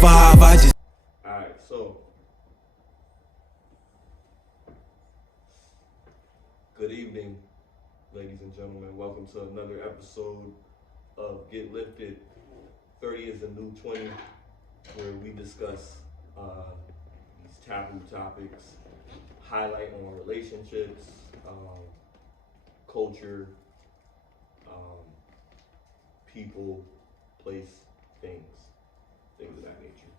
5, I just. Alright, so good evening, ladies and gentlemen. Welcome to another episode of Get Lifted. 30 is a new 20, where we discuss these taboo topics, highlight on relationships, culture, people, place, things of that nature.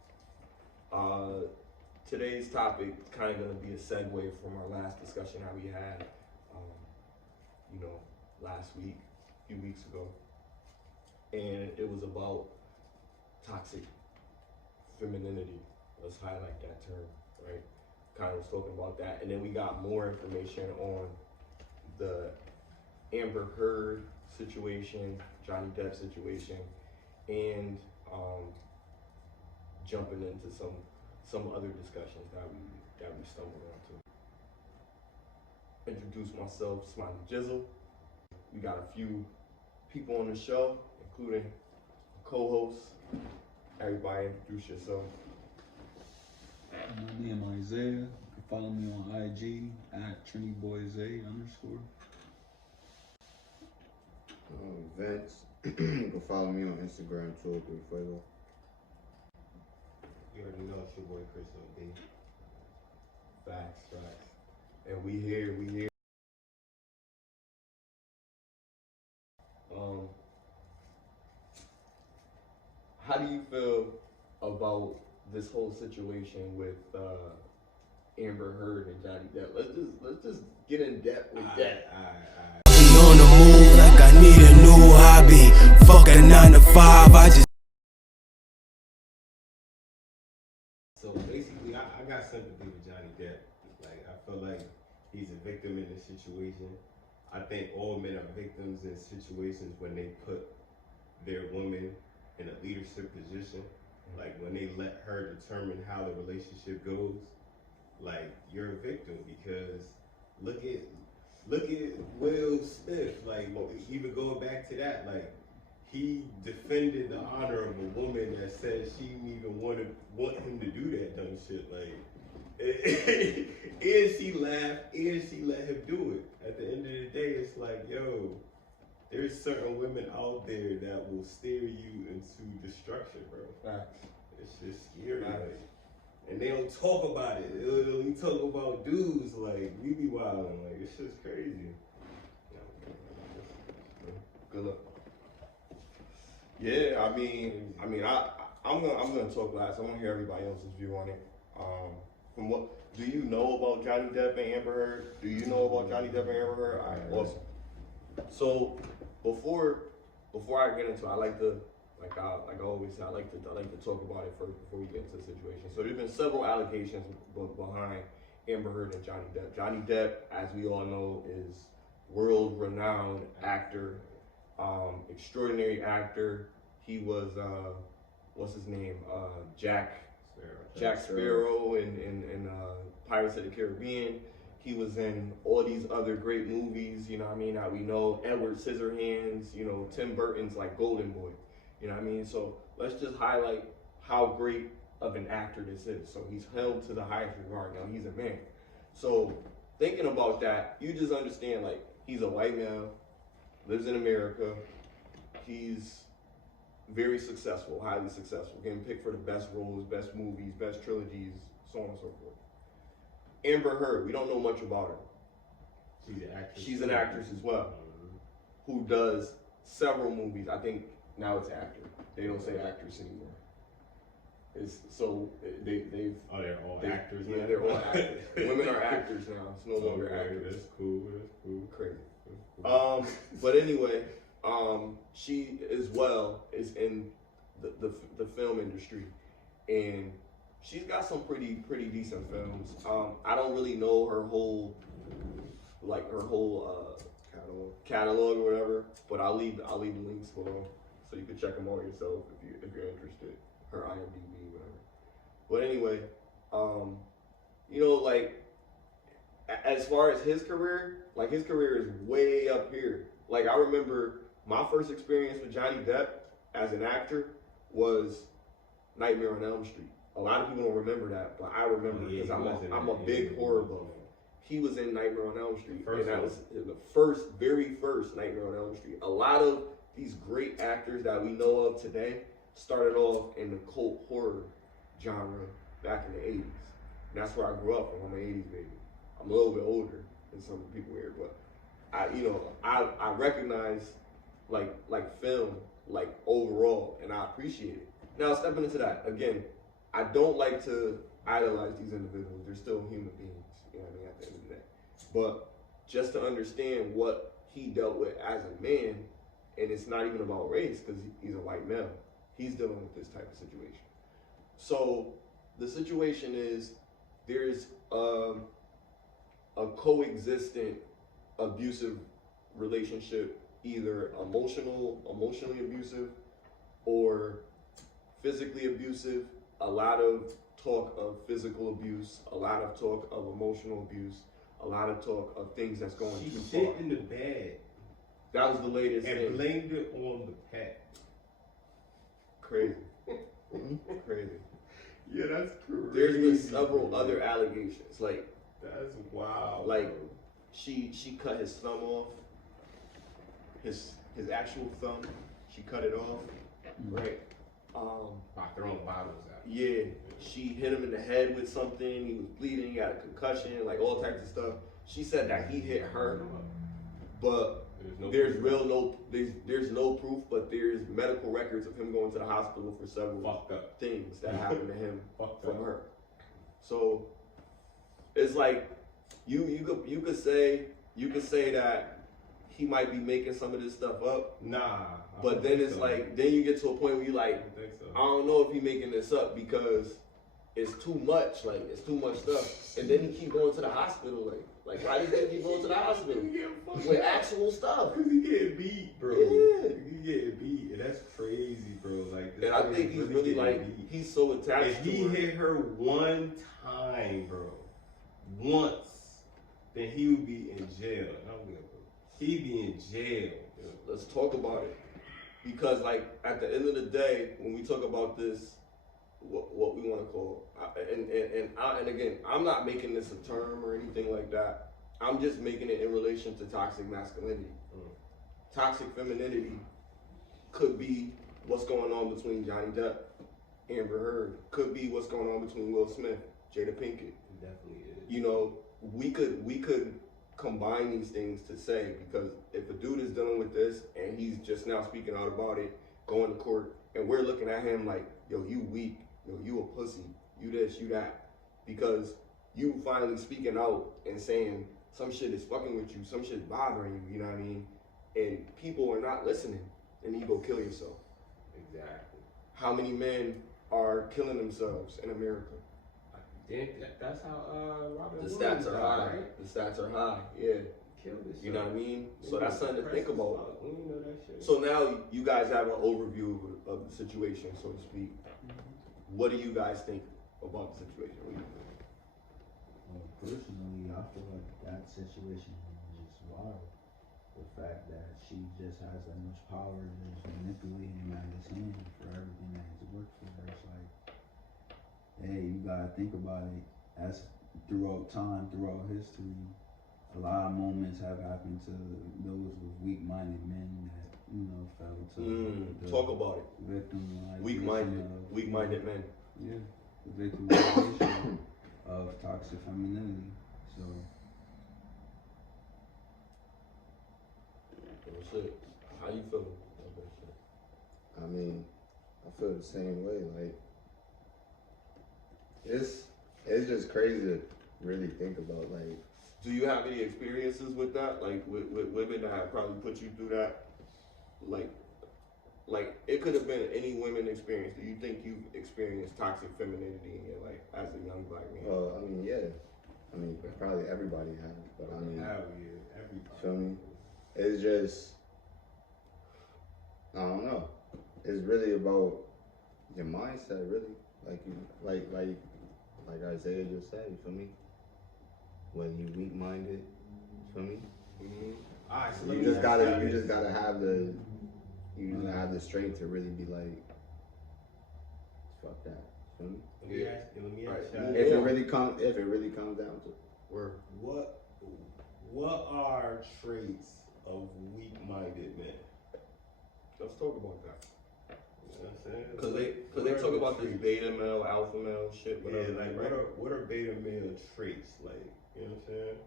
Today's topic is kind of going to be a segue from our last discussion that we had, last week, a few weeks ago. And it was about toxic femininity. Let's highlight that term, right? Kind of was talking about that. And then we got more information on the Amber Heard situation, Johnny Depp situation, and jumping into some other discussions that we stumbled onto. Introduce myself, Smiley Jizzle. We got a few people on the show, including co-hosts. Everybody introduce yourself. My name is Isaiah. You can follow me on IG at TrinityBoyZ_. Vince. You can follow me on Instagram, 203Fuego. You already know it's your boy crisxmasod. Facts. And we here. How do you feel about this whole situation with Amber Heard and Johnny Depp? Let's just get in depth with that. Be on the move like I need a new hobby. Fuck a 9 to 5, I just. So basically, I got sympathy with Johnny Depp. Like, I feel like he's a victim in this situation. I think all men are victims in situations when they put their woman in a leadership position. Like, when they let her determine how the relationship goes, like, you're a victim. Because look at Will Smith. Like, even going back to that, like, he defended the honor of a woman that said she didn't even want him to do that dumb shit. Like, and she laughed and she let him do it. At the end of the day, it's like, yo, there's certain women out there that will steer you into destruction, bro. Facts. It's just scary. Like, and they don't talk about it. We talk about dudes, like, we be wilding. Like, it's just crazy. Good luck. Yeah, I'm gonna talk last. I want to hear everybody else's view on it. From what do you know about Johnny Depp and Amber Heard? Do you know about Johnny Depp and Amber Heard? All right, awesome. So before I get into it, I like I always say, I like to talk about it first before we get into the situation. So there's been several allegations behind Amber Heard and Johnny Depp. Johnny Depp, as we all know, is world-renowned actor, extraordinary actor. He was what's his name? Jack Sparrow in Pirates of the Caribbean. He was in all these other great movies, you know what I mean, that we know. Edward Scissorhands, Tim Burton's like Golden Boy, you know what I mean? So let's just highlight how great of an actor this is. So he's held to the highest regard. Now he's a man. So thinking about that, you just understand, like, he's a white male, lives in America. He's very successful, highly successful, getting picked for the best roles, best movies, best trilogies, so on and so forth. Amber Heard, we don't know much about her. She's an actress as well, who does several movies. I think now it's actor. They don't say actress anymore. They've. Oh, they're all actors now? Yeah, they're all actors. Women are actors now. It's no longer actors. That's cool. Crazy. Cool. But anyway, she as well is in the film industry, and she's got some pretty decent films. I don't really know her whole catalog or whatever, but I'll leave the links below so you can check them out yourself if you're interested. Her IMDb, whatever. But anyway, like, as far as his career, like, his career is way up here. Like, I remember my first experience with Johnny Depp as an actor was Nightmare on Elm Street. A lot of people don't remember that, but I remember because I'm a big horror buff. He was in Nightmare on Elm Street, and that was the very first Nightmare on Elm Street. A lot of these great actors that we know of today started off in the cult horror genre back in the 80s. And that's where I grew up. I'm an 80s baby. I'm a little bit older than some people here, but I recognize like film, like overall, and I appreciate it. Now stepping into that, again, I don't like to idolize these individuals. They're still human beings, you know what I mean, at the end of the day. But just to understand what he dealt with as a man, and it's not even about race because he's a white male. He's dealing with this type of situation. So the situation is there's a coexistent abusive relationship, either emotionally abusive or physically abusive. A lot of talk of physical abuse, a lot of talk of emotional abuse, a lot of talk of things that's going too far. She shit in the bed. That was the latest thing. And blamed it on the pet. Crazy. Crazy. Yeah, that's crazy. There's been several other allegations. Like, that's wild. Like, bro. she cut his thumb off. His actual thumb. She cut it off. Right. By throwing bottles out. Yeah. She hit him in the head with something. He was bleeding. He got a concussion. Like all types of stuff. She said that he hit her, but there's no proof. But there's medical records of him going to the hospital for several things that happened to him from her. So it's like you could say that he might be making some of this stuff up. Nah. But then it's like, then you get to a point where you like, I don't know if he making this up because it's too much. Like, it's too much stuff. And then he keep going to the hospital. Like why do you keep going to the hospital? With actual stuff. Because he getting beat, bro. Yeah. He getting beat. And that's crazy, bro. Like, and I think he's really like, he's so attached if to he her. hit her one time, bro, once, then he would be in jail. He'd be in jail. Let's talk about it. Because like at the end of the day, when we talk about this, what we want to call, and again, I'm not making this a term or anything like that. I'm just making it in relation to toxic masculinity. Toxic femininity could be what's going on between Johnny Depp, Amber Heard. Could be what's going on between Will Smith, Jada Pinkett. It definitely is. You know, we could combine these things to say, because if a dude is dealing with this and he's just now speaking out about it, going to court, and we're looking at him like, yo, you weak, yo, you a pussy, you this, you that, because you finally speaking out and saying some shit is fucking with you, some shit is bothering you, you know what I mean? And people are not listening, and you go kill yourself. Exactly. How many men are killing themselves in America? That's how Robin The stats are high. Right? The stats are high, yeah. Kill this. You know what I mean? So that's something to think about. We didn't know that shit. So now you guys have an overview of the situation, so to speak. What do you guys think about the situation? What do you think? Well, personally, I feel like that situation is just wild. The fact that she just has that much power to just manipulate him at his hand for everything that has worked for her. It's like, hey, you gotta think about it. As throughout time, throughout history, a lot of moments have happened to those with weak-minded men that, you know, fell to talk about it. Weak-minded men. Yeah, the victimization of toxic femininity. So, Shit. How you feeling about that shit? I mean, I feel the same way. Like, it's just crazy to really think about. Like, do you have any experiences with that? Like with women that have probably put you through that? Like it could have been any women experience. Do you think you've experienced toxic femininity in your life as a young black man? well, I mean, yeah. I mean, probably everybody has, but I mean, Hell yeah, everybody. feel me? It's just, I don't know. It's really about your mindset, really. Like Isaiah just said, you feel me? When you weak-minded, you feel me? Mm-hmm. All right, so You just gotta have the strength to really be like, fuck that. Feel me? Let me ask you. Right. If it really comes down to it. Word. What are traits of weak-minded men? Let's talk about that. You know what I'm saying? Cause they talk about this beta male, alpha male shit, whatever. Yeah, like what are beta male traits? Like, you know what I'm saying?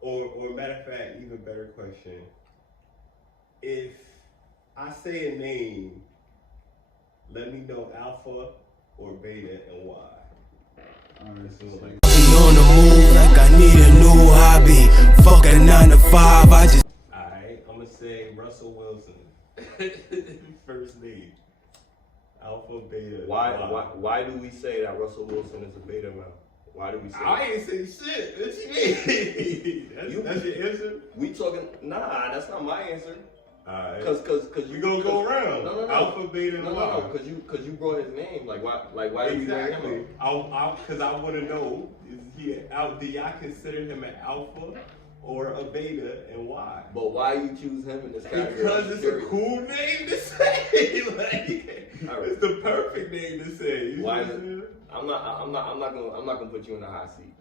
Or matter of fact, even better question. If I say a name, let me know alpha or beta and why. Alright, Be on the move like I need a new hobby. Fuck a 9 to 5, I just. Alright, I'm gonna say Russell Wilson. First name. Alpha, beta. Why do we say that Russell Wilson is a beta male? Why do we say I ain't say shit. What you mean? That's your answer? We talking, nah, that's not my answer. Alright. Cause We gonna go around. No. Alpha, beta, and Y. No, cause you brought his name. Like why do you bring him up? Because I want to know, is he out? Do y'all consider him an alpha or a beta, and why? But why you choose him in this category? Because it's a cool name to say. Like, it's the perfect name to say. You Why? know what I'm saying? I'm not gonna put you in the hot seat.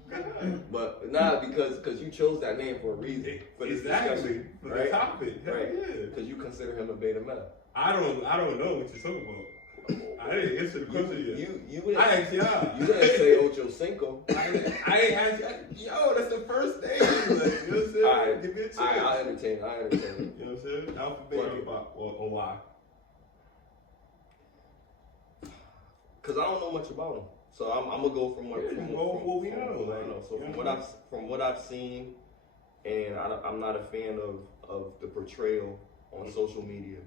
But nah, because you chose that name for a reason. For this Exactly. discussion, For right? the topic. Hell Right. yeah. Because you consider him a beta male. I don't know what you're talking about. I didn't answer the question yet. You I asked y'all. You didn't say Ocho Cinco. I ain't asked y'all. Yo, that's the first name. Like, you know what I'm saying? Alright, Give me a chance. I entertain. You know what I'm saying? Alpha, beta, or Y. Cause I don't know much about him, so I'm gonna go from what Yeah, from go what what we from know, what I like, know. So you know. from what I've seen, and I'm not a fan of the portrayal on social media.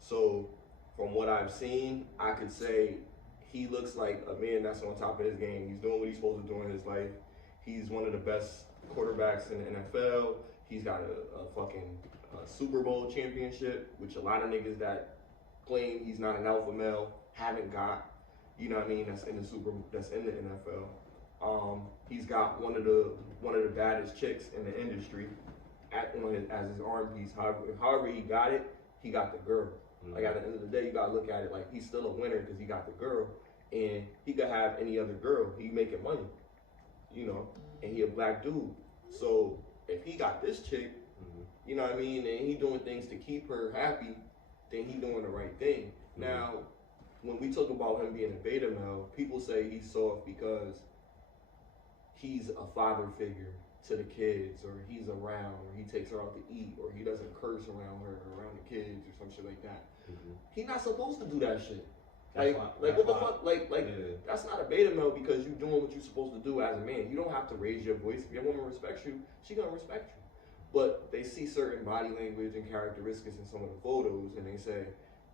So from what I've seen, I could say he looks like a man that's on top of his game. He's doing what he's supposed to do in his life. He's one of the best quarterbacks in the NFL. He's got a fucking Super Bowl championship, which a lot of niggas that claim he's not an alpha male haven't got. You know what I mean? That's in the NFL. He's got one of the baddest chicks in the industry as his arm piece. However he got it, he got the girl. Mm-hmm. Like at the end of the day, you gotta look at it like he's still a winner because he got the girl, and he could have any other girl. He making money, you know, and he a black dude. So if he got this chick, you know what I mean, and he doing things to keep her happy, then he doing the right thing. Mm-hmm. Now, when we talk about him being a beta male, people say he's soft because he's a father figure to the kids, or he's around, or he takes her out to eat, or he doesn't curse around her or around the kids or some shit like that. Mm-hmm. He's not supposed to do that shit. Like what the fuck? Like yeah. That's not a beta male because you're doing what you're supposed to do as a man. You don't have to raise your voice. If your woman respects you, she gonna respect you. But they see certain body language and characteristics in some of the photos, and they say,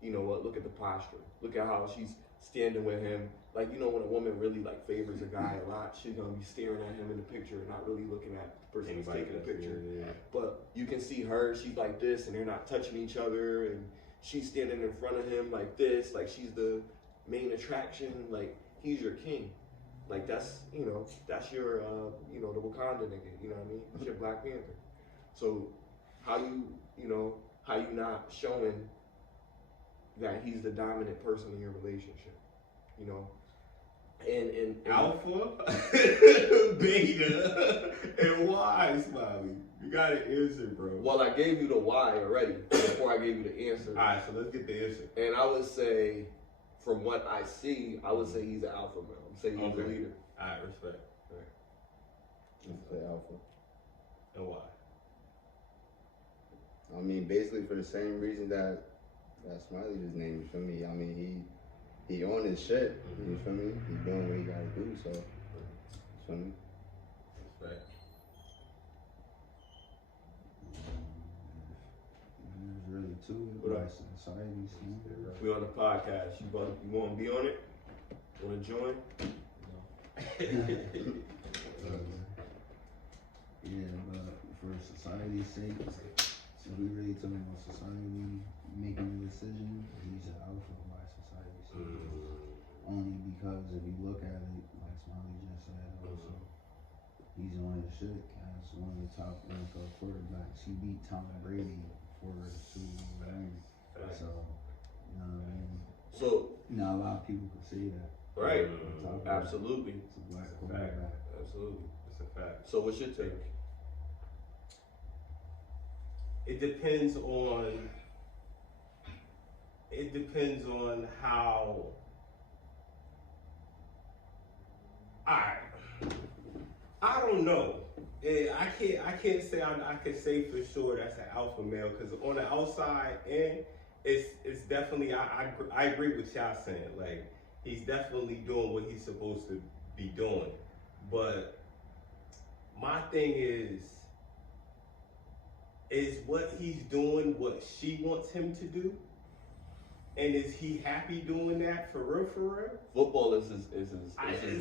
you know what, look at the posture. Look at how she's standing with him. Like, you know, when a woman really like favors a guy a lot, she's gonna be staring at him in the picture and not really looking at the person who's taking the picture. Yeah. But you can see her, she's like this, and they're not touching each other, and she's standing in front of him like this, like she's the main attraction, like he's your king. Like that's, you know, that's your, you know, the Wakanda nigga, you know what I mean? It's your Black Panther. So how you not showing that he's the dominant person in your relationship, you know? And alpha, beta, and Y, Smiley. You got an answer, bro. Well, I gave you the Y already before I gave you the answer. All right, so let's get the answer. And I would say, from what I see, I would say he's an alpha male. I'm saying he's a leader. All right, respect. Let's say alpha. And why? I mean, basically for the same reason that Smiley just named, you feel me? I mean, he on his shit, you feel me? He doing what he gotta do, so, you feel me? Respect. There's really two societies. We on the podcast. You want to be on it? Want to join? Yeah, but for society's sake, so we really talking about society making a decision. He's an alpha by society's sake. Only because if you look at it, like Smiley just said, also he's on his shit as one of the top NFL quarterbacks. He beat Tom Brady for the Super Bowl ring. So, you know what I mean? So not a lot of people could say that. Right. On top of that, Absolutely. it's a black It's a fact. quarterback. Absolutely. It's a fact. So what's your take? It depends on how. Alright. I don't know. I can't say I can say for sure that's an alpha male, because on the outside end, it's definitely I agree with y'all saying, like, he's definitely doing what he's supposed to be doing. But my thing is what he's doing what she wants him to do? And is he happy doing that for real, for real? Football is his It's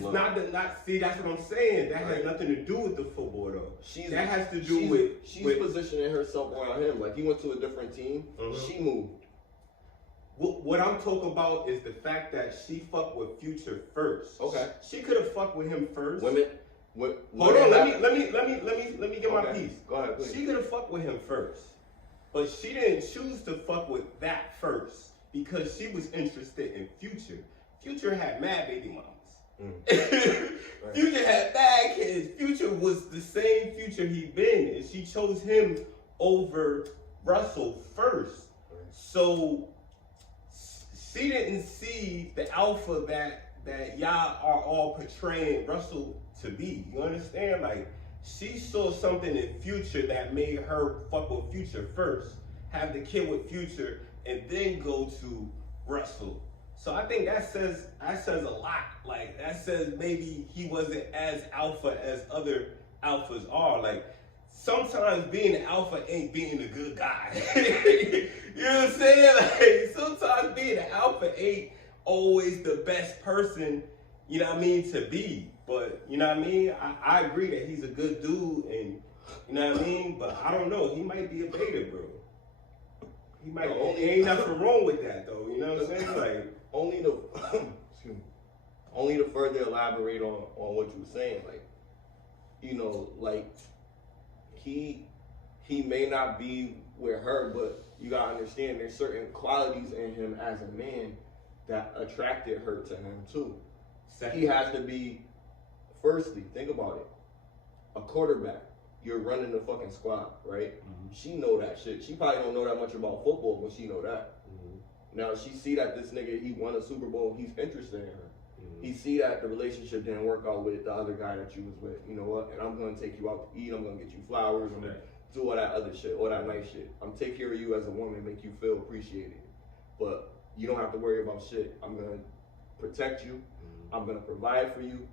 love. not see, that's what I'm saying. That Right. has nothing to do with the football though. She's, that has to do she's with positioning herself around him. Like, he went to a different team. She moved. what I'm talking about is the fact that she fucked with Future first. Okay. She could have fucked with him first. Women. Hold on, let me get my piece. Go ahead, please. She could have fucked with him first, but she didn't choose to fuck with that first because she was interested in Future. Future had mad baby mamas. Right. Future had bad kids. Future was the same Future he been, and she chose him over Russell first. So she didn't see the alpha that y'all are all portraying Russell to be. You understand? Like, she saw something in Future that made her fuck with Future first, have the kid with Future, and then go to Russell. So I think that says a lot. Like, that says maybe he wasn't as alpha as other alphas are. Like, sometimes being an alpha ain't being a good guy. You know what I'm saying? Like, sometimes being an alpha ain't always the best person, you know what I mean, to be. But, you know what I mean? I agree that he's a good dude, and, you know what I mean? But I don't know. He might be a beta, bro. He might. Ain't nothing wrong with that, though. You know what I'm saying? Like, only to further elaborate on what you were saying, like, you know, like, he may not be with her, but you gotta understand there's certain qualities in him as a man that attracted her to him too. He has to be, firstly, think about it, a quarterback. You're running the fucking squad, right? Mm-hmm. She know that shit. She probably don't know that much about football, but she know that. Mm-hmm. Now she see that this nigga, he won a Super Bowl, he's interested in her. Mm-hmm. He see that the relationship didn't work out with the other guy that you was with. You know what? And I'm gonna take you out to eat, I'm gonna get you flowers, I'm gonna do all that other shit, all that nice shit. I'm gonna take care of you as a woman, make you feel appreciated. But you don't have to worry about shit. I'm gonna protect you, mm-hmm. I'm gonna provide for you,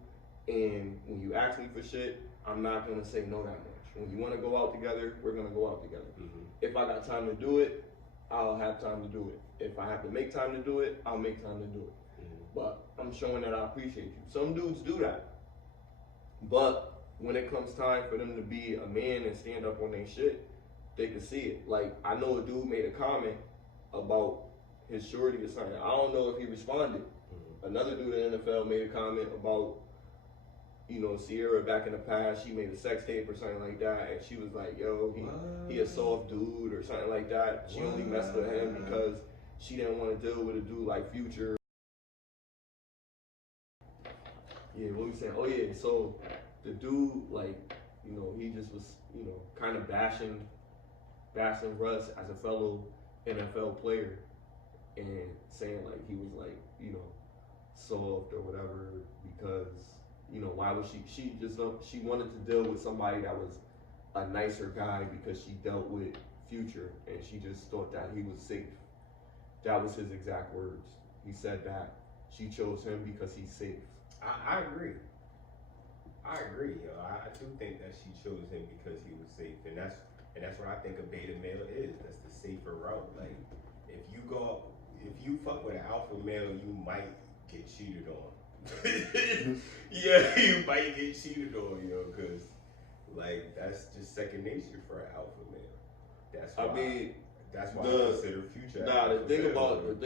and when you ask me for shit, I'm not gonna say no that much. When you wanna go out together, we're gonna go out together. Mm-hmm. If I got time to do it, I'll have time to do it. If I have to make time to do it, I'll make time to do it. Mm-hmm. But I'm showing that I appreciate you. Some dudes do that. But when it comes time for them to be a man and stand up on their shit, they can see it. Like, I know a dude made a comment about his shorty or something. I don't know if he responded. Mm-hmm. Another dude in the NFL made a comment about, you know, Sierra back in the past, she made a sex tape or something like that, and she was like, yo, he a soft dude or something like that. She only messed with him because she didn't want to deal with a dude like Future. Yeah, what we saying? Oh yeah, so the dude, like, you know, he just was, you know, kind of bashing Russ as a fellow NFL player and saying like he was like, you know, soft or whatever because, you know, why was she wanted to deal with somebody that was a nicer guy because she dealt with Future and she just thought that he was safe. That was his exact words. He said that she chose him because he's safe. I agree. Yo. I do think that she chose him because he was safe, and that's what I think a beta male is. That's the safer route. Like, if you fuck with an alpha male, you might get cheated on. Yeah, you might get cheated on, yo, because like that's just second nature for an alpha male. That's why I consider Future. Nah, the thing about an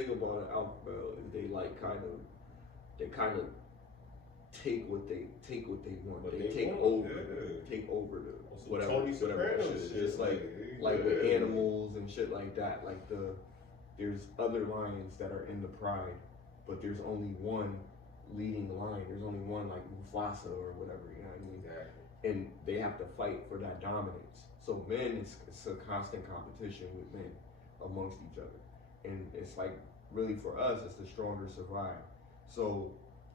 alpha male is they kind of take what they want. But they take over the whatever Tony Soprano shit. Just like with animals and shit like that. Like there's other lions that are in the pride, but there's only one leading line. There's only one like Mufasa or whatever, you know what I mean? Exactly. And they have to fight for that dominance. So men is a constant competition with men amongst each other. And it's like, really for us, it's the stronger survive. So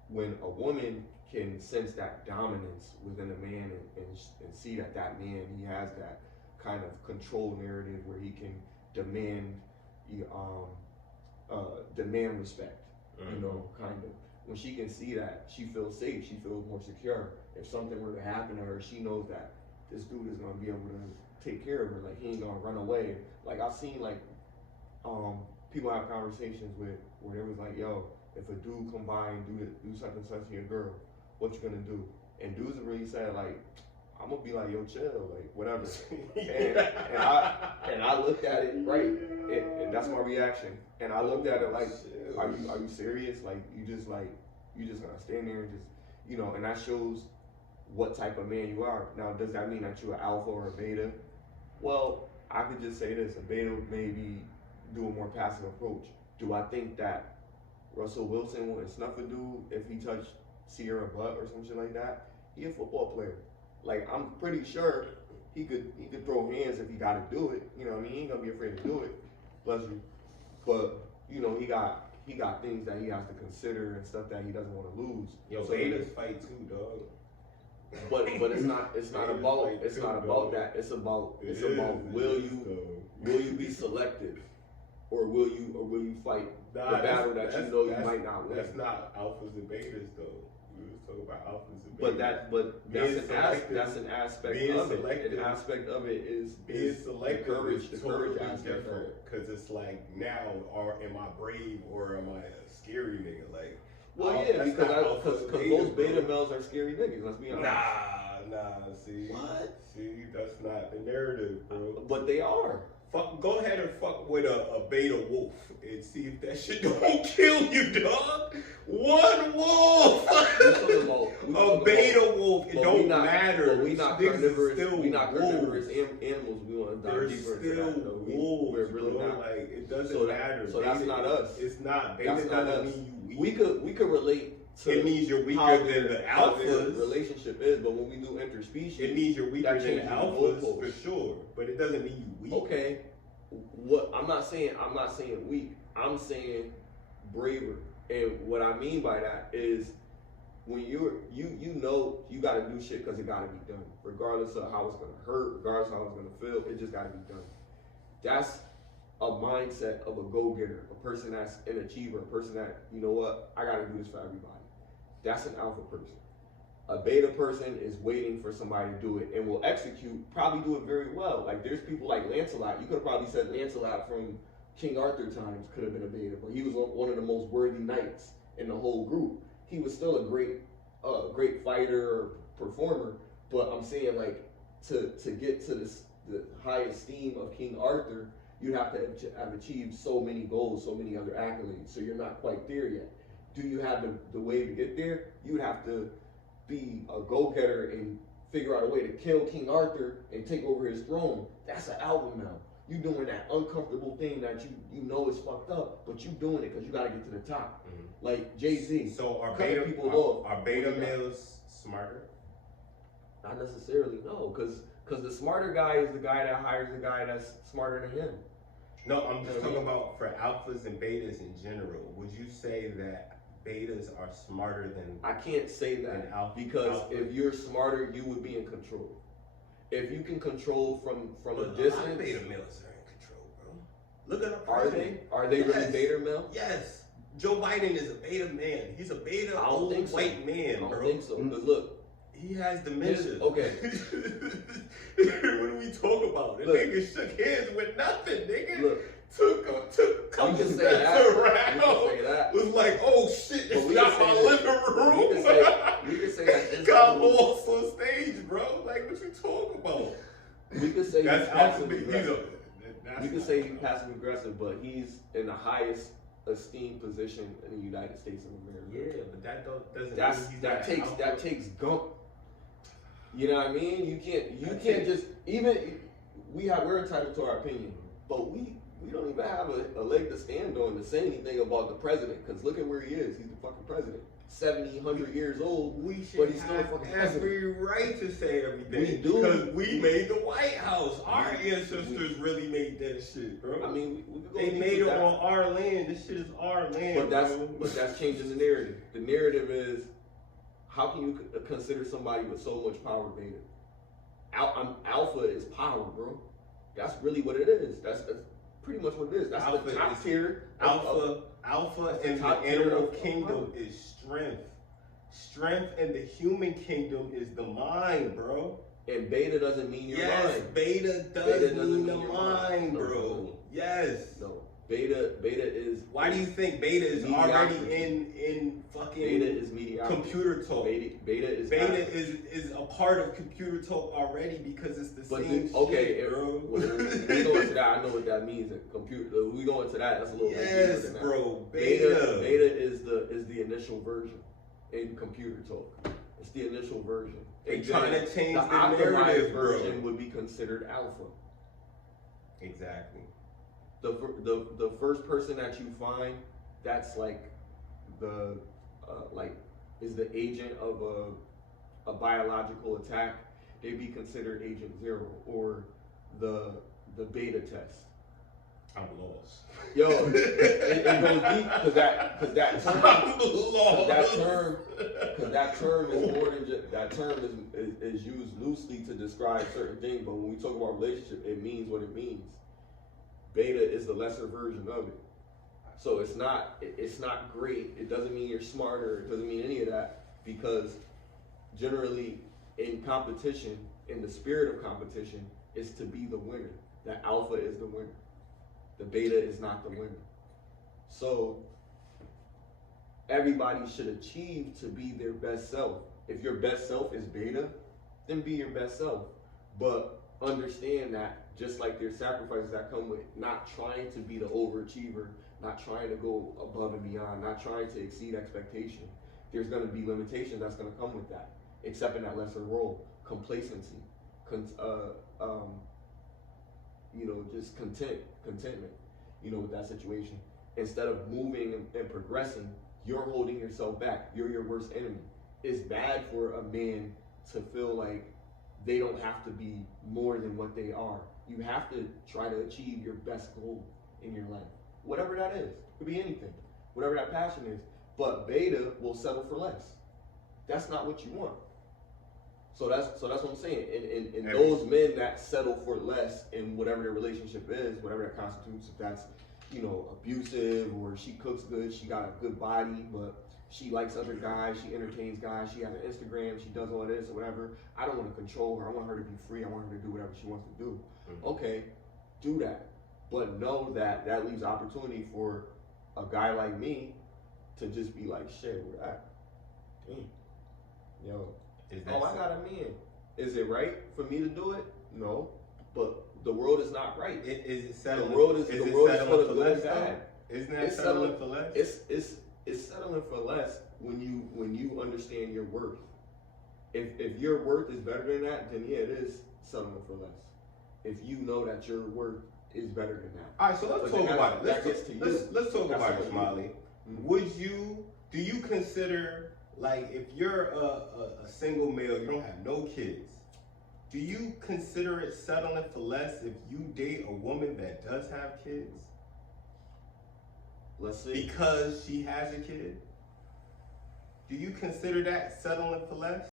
when a woman can sense that dominance within a man and see that man, he has that kind of control narrative where he can demand demand respect, you know, kind of. When she can see that, she feels safe, she feels more secure. If something were to happen to her, she knows that this dude is gonna be able to take care of her, like he ain't gonna run away. Like I've seen like people have conversations where they was like, yo, if a dude come by and do such and such to your girl, what you gonna do? And dudes are really saying like, I'm gonna be like, yo, chill, like whatever. and I looked at it right, and that's my reaction. And I looked at it like, are you serious? Like you just gonna stand there and just, you know? And that shows what type of man you are. Now, does that mean that you're an alpha or a beta? Well, I could just say this: a beta maybe do a more passive approach. Do I think that Russell Wilson wouldn't snuff a dude if he touched Sierra butt or some shit like that? He a football player. Like I'm pretty sure he could throw hands if he got to do it. You know what I mean? He ain't gonna be afraid to do it. Bless you. But you know he got things that he has to consider and stuff that he doesn't want to lose. Yo, so betas fight too, dog. But it's not about that. It's about will you be selective, or will you fight the battle that you know you might not win? That's not alphas and betas though. We was talking about alphas and betas. But that's an aspect of it. An aspect of it is selective. The courage aspect of it. Because it's like now, am I brave or am I a scary nigga? Like, well, yeah, because those beta males are scary niggas. Let's be honest. Nah. See, what? See, that's not the narrative, bro. But they are. Go ahead and fuck with a beta wolf and see if that shit don't kill you, dog. One wolf. A beta wolf. It don't matter. But we not carnivorous. We not carnivorous animals. We want to dive deeper into that. Though. We're really not. Like it doesn't matter. So that's not us. It's not. Beta That's not us. mean you weak. We could relate. It means you're weaker than the alphas. Relationship is, but when we do interspecies, it means you're weaker than the alphas for sure. But it doesn't mean you weak. Okay. What I'm not saying weak. I'm saying braver. And what I mean by that is when you know you got to do shit because it got to be done, regardless of how it's gonna hurt, regardless of how it's gonna feel. It just got to be done. That's a mindset of a go-getter, a person that's an achiever, a person that, you know what, I got to do this for everybody. That's an alpha person. A beta person is waiting for somebody to do it and will execute, probably do it very well. Like there's people like Lancelot. You could have probably said Lancelot from King Arthur times could have been a beta, but he was one of the most worthy knights in the whole group. He was still a great fighter or performer, but I'm saying like to get to the high esteem of King Arthur, you have to have achieved so many goals, so many other accolades, so you're not quite there yet. Do you have the way to get there? You would have to be a go-getter and figure out a way to kill King Arthur and take over his throne. That's an alpha male. You doing that uncomfortable thing that you know is fucked up, but you doing it because you got to get to the top. Mm-hmm. Like Jay-Z. So are beta males smarter? Not necessarily, no, because the smarter guy is the guy that hires the guy that's smarter than him. No, I'm just talking about for alphas and betas in general. Would you say that betas are smarter than? I can't say that because if you're smarter, you would be in control. If you can control from a distance, beta males are in control, bro. Look at our president. Are they really beta male? Yes. Joe Biden is a beta man. He's a beta old white man, bro. I don't think so. Because look, he has dementia. Okay. What do we talk about? The nigga shook hands with nothing, nigga. Look. Took a couple steps around. Was like, oh shit, it's not my living room. We could say that. Got lost on stage, bro. Like, what you talking about? We could say that's passive aggressive. We could say he's passive aggressive, but he's in the highest esteemed position in the United States of America. Yeah, but that takes gump. You know what I mean? You can't just we're entitled to our opinion, but we we don't even have a leg to stand on to say anything about the president, because look at where he is. He's the fucking president. 70, 100 years old, We but should he's still a have fucking president. every right to say everything. We do. Because we made the White House. Our ancestors really made that shit, bro. I mean, we could go they deep made with it that. on our land. This shit is our land, bro. But that's changing the narrative. The narrative is, how can you consider somebody with so much power beta? Alpha is power, bro. That's really what it is. That's pretty much what it is. That's Alpha the top is- tier. Alpha the in the top tier animal of kingdom power. is strength. Strength in the human kingdom is the mind, bro. And beta doesn't mean your Yes, mind. beta Beta does doesn't mean the mean your mind, mind. bro. Yes. No. Beta is. Why do you think beta is already in fucking Beta is mediocrity. computer talk? Beta is. Beta is a part of computer talk already because it's the But same okay, shit, bro. we go into that. I know what that means. Computer. We go into that. That's a little bit deeper Yes, than that. bro. Beta Beta. is the initial version in computer talk. It's the initial version. They And trying then to change the optimized narrative, bro. version would be considered alpha. Exactly. The first person that you find that's like the is the agent of a biological attack, they'd be considered agent 0 or the beta test. I'm lost. Yo, it goes deep because that term, I'm lost. because that term is more than just, that term is used loosely to describe certain things, but when we talk about relationship, it means what it means. Beta is the lesser version of it. So it's not great. It doesn't mean you're smarter. It doesn't mean any of that, because generally in competition, in the spirit of competition, is to be the winner. That alpha is the winner. The beta is not the winner. So everybody should achieve to be their best self. If your best self is beta, then be your best self. But understand that just like there's sacrifices that come with not trying to be the overachiever, not trying to go above and beyond, not trying to exceed expectation, there's going to be limitations that's going to come with that. Accepting that lesser role, complacency, just contentment, with that situation. Instead of moving and progressing, you're holding yourself back. You're your worst enemy. It's bad for a man to feel like they don't have to be more than what they are. You have to try to achieve your best goal in your life. Whatever that is. It could be anything. Whatever that passion is. But beta will settle for less. That's not what you want. So that's what I'm saying. And those men that settle for less in whatever their relationship is, whatever that constitutes, if that's, abusive, or she cooks good, she got a good body, but she likes other guys, she entertains guys, she has an Instagram, she does all this or whatever. I don't want to control her. I want her to be free. I want her to do whatever she wants to do. Mm-hmm. Okay, do that. But know that that leaves opportunity for a guy like me to just be like, shit, where at? Yo, I got a man. Is it right for me to do it? No. But the world is not right. Is it settling? The world is full of good and bad. Isn't that settling for less? It's settling for less when you understand your worth. If your worth is better than that, then yeah, it is settling for less. If you know that your worth is better than that. All right, so let's talk about it. Let's talk about it, Smiley. Mm-hmm. Do you consider, like, if you're a single male, you don't have no kids, do you consider it settling for less if you date a woman that does have kids? Let's see. Because she has a kid? Do you consider that settling for less?